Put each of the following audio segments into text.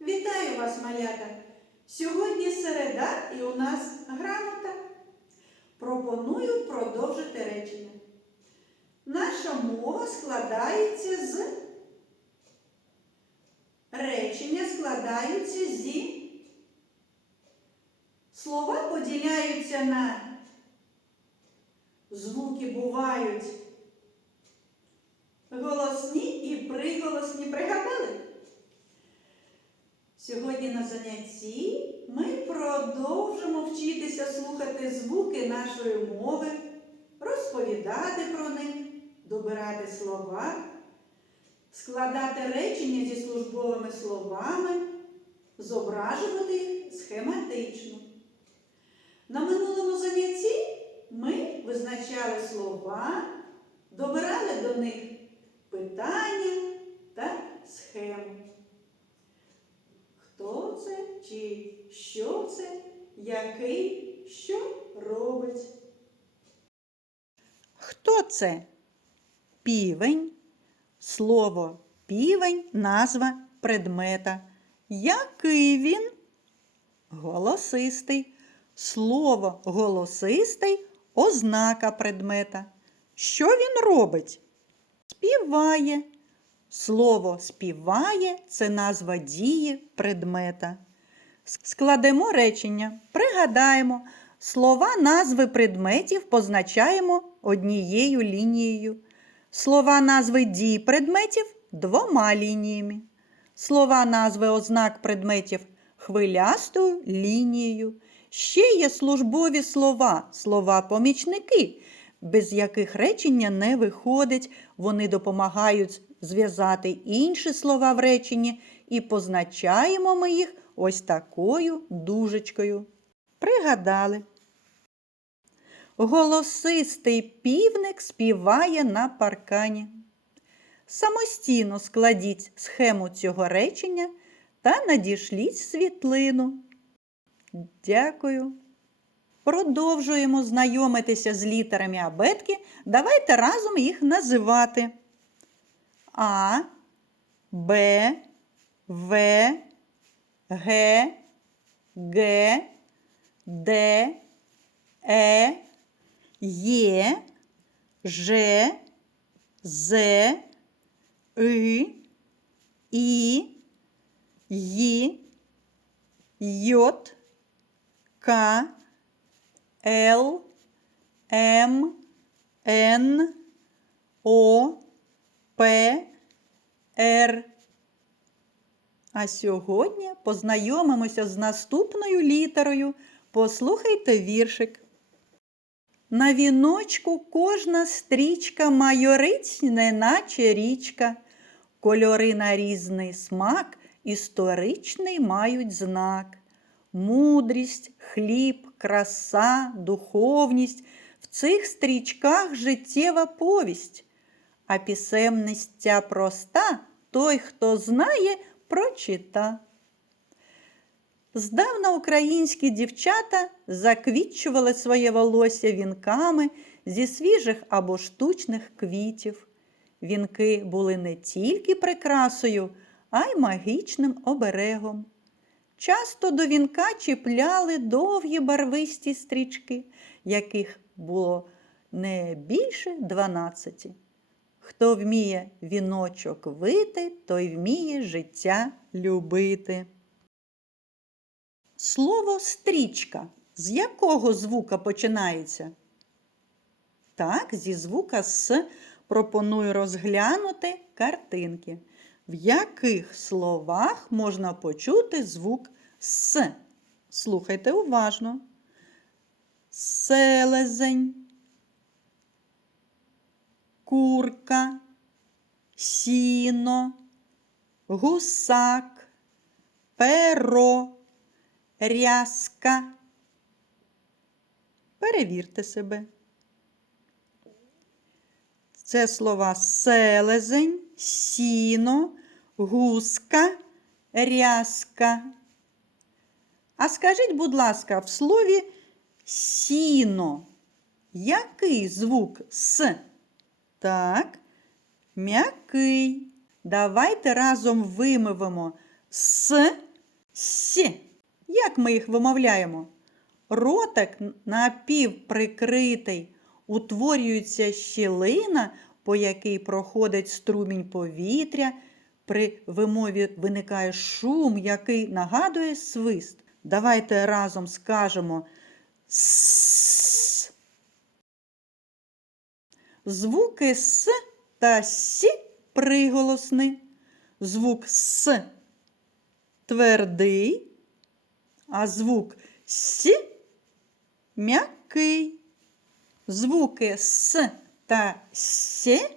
Вітаю вас, малята! Сьогодні середа і у нас грамота. Пропоную продовжити речення. Наша мова складається з речення складаються зі слова поділяються на звуки бувають голосні і приголосні. Пригадали? Сьогодні на занятті ми продовжимо вчитися слухати звуки нашої мови, розповідати про них, добирати слова, складати речення зі службовими словами, зображувати їх схематично. На минулому занятті ми визначали слова, добирали до них питання та схему. Хто це чи що це, який, що робить? Хто це? Півень. Слово півень назва предмета. Який він? Голосистий. Слово голосистий ознака предмета. Що він робить? Співає. Слово співає це назва дії предмета. Складемо речення, пригадаємо, слова назви предметів позначаємо однією лінією. Слова назви дій предметів двома лініями. Слова назви ознак предметів хвилястою лінією. Ще є службові слова, слова-помічники, без яких речення не виходить. Вони допомагають зв'язати інші слова в реченні і позначаємо ми їх ось такою дужечкою. Пригадали. Голосистий півник співає на паркані. Самостійно складіть схему цього речення та надішліть світлину. Дякую. Продовжуємо знайомитися з літерами абетки. Давайте разом їх називати. А, Б, В, Г, Г, Д, Е, Є, Ж, З, И, І, Ї, Йот, К, Л, М, Н, О, П, Р. А сьогодні познайомимося з наступною літерою. Послухайте віршик. На віночку кожна стрічка майорить, неначе річка. Кольори на різний смак історичний мають знак. Мудрість, хліб, краса, духовність в цих стрічках життєва повість. А пісемність ця проста, той, хто знає, прочита. Здавна українські дівчата заквітчували своє волосся вінками зі свіжих або штучних квітів. Вінки були не тільки прикрасою, а й магічним оберегом. Часто до вінка чіпляли довгі барвисті стрічки, яких було не більше дванадцяти. Хто вміє віночок вити, той вміє життя любити. Слово стрічка з якого звука починається? Так, зі звука С пропоную розглянути картинки. В яких словах можна почути звук С? Слухайте уважно. Селезень, курка, сіно, гусак, перо, рязка. Перевірте себе. Це слова селезень, сіно, гуска, рязка. А скажіть, будь ласка, в слові сіно який звук С? Так, м'який. Давайте разом вимовимо С Сі. Як ми їх вимовляємо? Ротик напівприкритий, утворюється щілина, по якій проходить струмінь повітря. При вимові виникає шум, який нагадує свист. Давайте разом скажемо с. Звуки с та сі приголосні. Звук с твердий, а звук с м'який. Звуки с та с,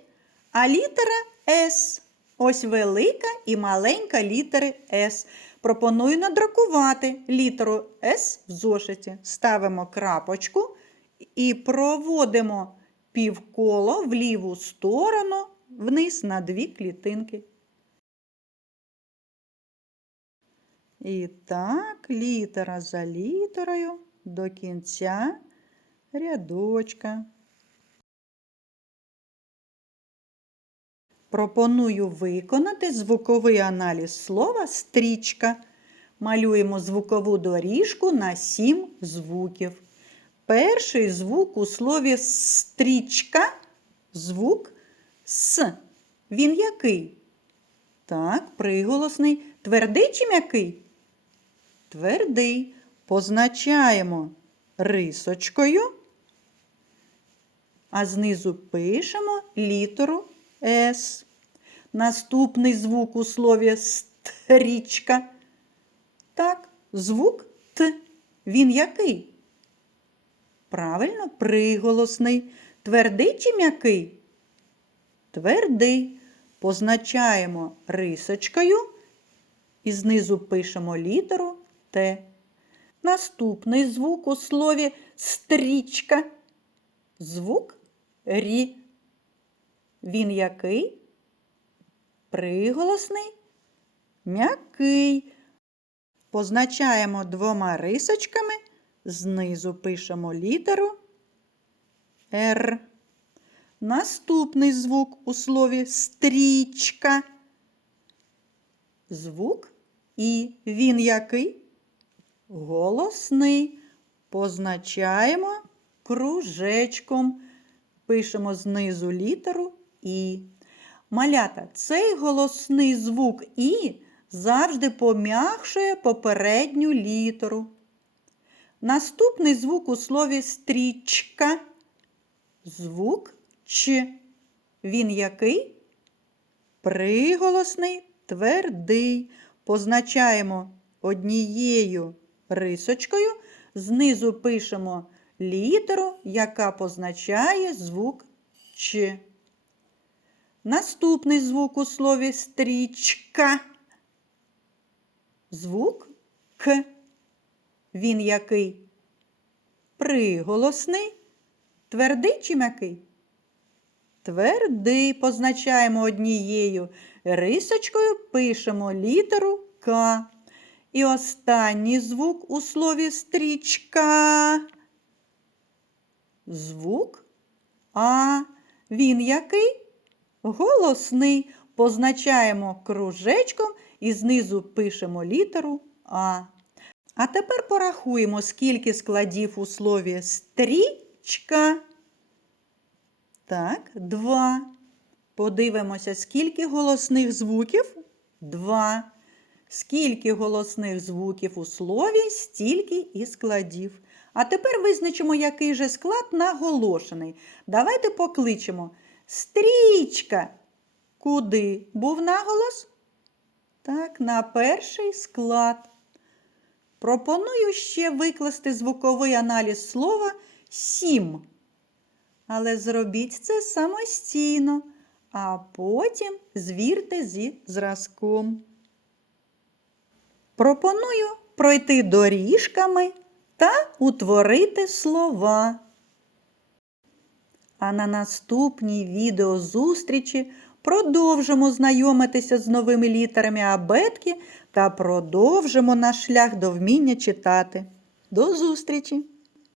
а літера С. Ось велика і маленька літери С. Пропоную надрукувати літеру С в зошиті. Ставимо крапочку і проводимо півколо в ліву сторону вниз на дві клітинки. І так, літера за літерою до кінця рядочка. Пропоную виконати звуковий аналіз слова стрічка. Малюємо звукову доріжку на сім звуків. Перший звук у слові стрічка звук С. Він який? Так, приголосний. Твердий чи м'який? Твердий. Позначаємо рисочкою, а знизу пишемо літеру С. Наступний звук у слові стрічка. Так, звук Т. Він який? Правильно, приголосний. Твердий чи м'який? Твердий. Позначаємо рисочкою і знизу пишемо літеру Т. Наступний звук у слові стрічка. Звук Рі. Він який? Приголосний, м'який. Позначаємо двома рисочками, знизу пишемо літеру Р. Наступний звук у слові стрічка. Звук І. Він який? Голосний. Позначаємо кружечком. Пишемо знизу літеру І. Малята, цей голосний звук І завжди пом'якшує попередню літеру. Наступний звук у слові стрічка. Звук Ч. Він який? Приголосний, твердий. Позначаємо однією рисочкою. Знизу пишемо літеру, яка позначає звук Ч. Наступний звук у слові стрічка. Звук К. Він який? Приголосний. Твердий чи м'який? Твердий позначаємо однією рисочкою, пишемо літеру К. І останній звук у слові стрічка. Звук А. Він який? Голосний. Позначаємо кружечком і знизу пишемо літеру А. А тепер порахуємо, скільки складів у слові стрічка. Так, два. Подивимося, скільки голосних звуків? Два. Скільки голосних звуків у слові, стільки і складів. А тепер визначимо, який же склад наголошений. Давайте покличемо стрічка. Куди був наголос? Так, на перший склад. Пропоную ще викласти звуковий аналіз слова сім. Але зробіть це самостійно, а потім звірте зі зразком. Пропоную пройти доріжками та утворити слова. А на наступній відеозустрічі продовжимо знайомитися з новими літерами абетки та продовжимо наш шлях до вміння читати. До зустрічі!